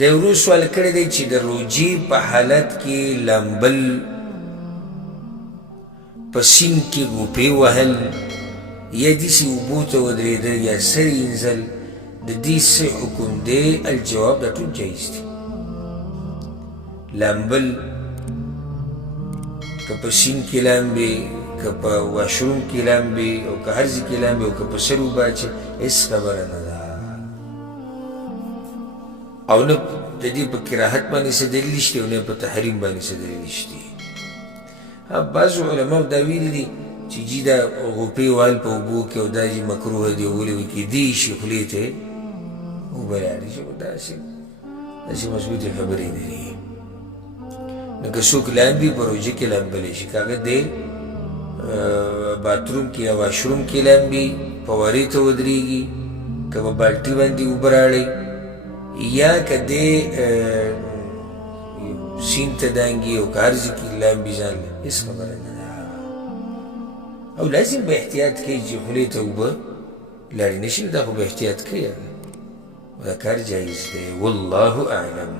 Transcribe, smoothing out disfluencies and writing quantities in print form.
د ورو سوال کړی دی چې د روجې په حالت کې لامبل په سیند کې ګوپې وهل یا داسې اوبو ته ودرېدل یا سر اینځل د دې څه حکم دی؟ الجواب دا ټول جایز دي. لامبل که په سیند کې لامبې، که په واشروم کې لامبې، او که هر ځای کې لامبې، او که په سر اوبه اچې، هېڅ خبره نه ده. او نه د دې په کراهت باندې څه دلیل شته او نه په تحریم باندې څه دلیل شته. بعضو علماو دا ویلي دي چې جي دا غوپې وهل په اوبو کې او دا چې مکروه دي، ولې کیدای شي خولې ته اوبه لاړې شي. داسې مضبوطې خبرې نه دي. نو که څوک لامبي په روژه کې لامبلی شي، که هغه دی باتروم کې یا واشروم کې لامبي، په ورې ته ودرېږي، که په بالټي باندې اوبه راړئ، یا که دی سیند ته دانګي او که هر ځای کې لامبي ځان له، هېڅ خبره نه ده. او لازم به احتیاط کوي چې خولې ته اوبه لاړې نه شي. دا خو به احتیاط کوي، دا کار جایز دی. والله اعلم.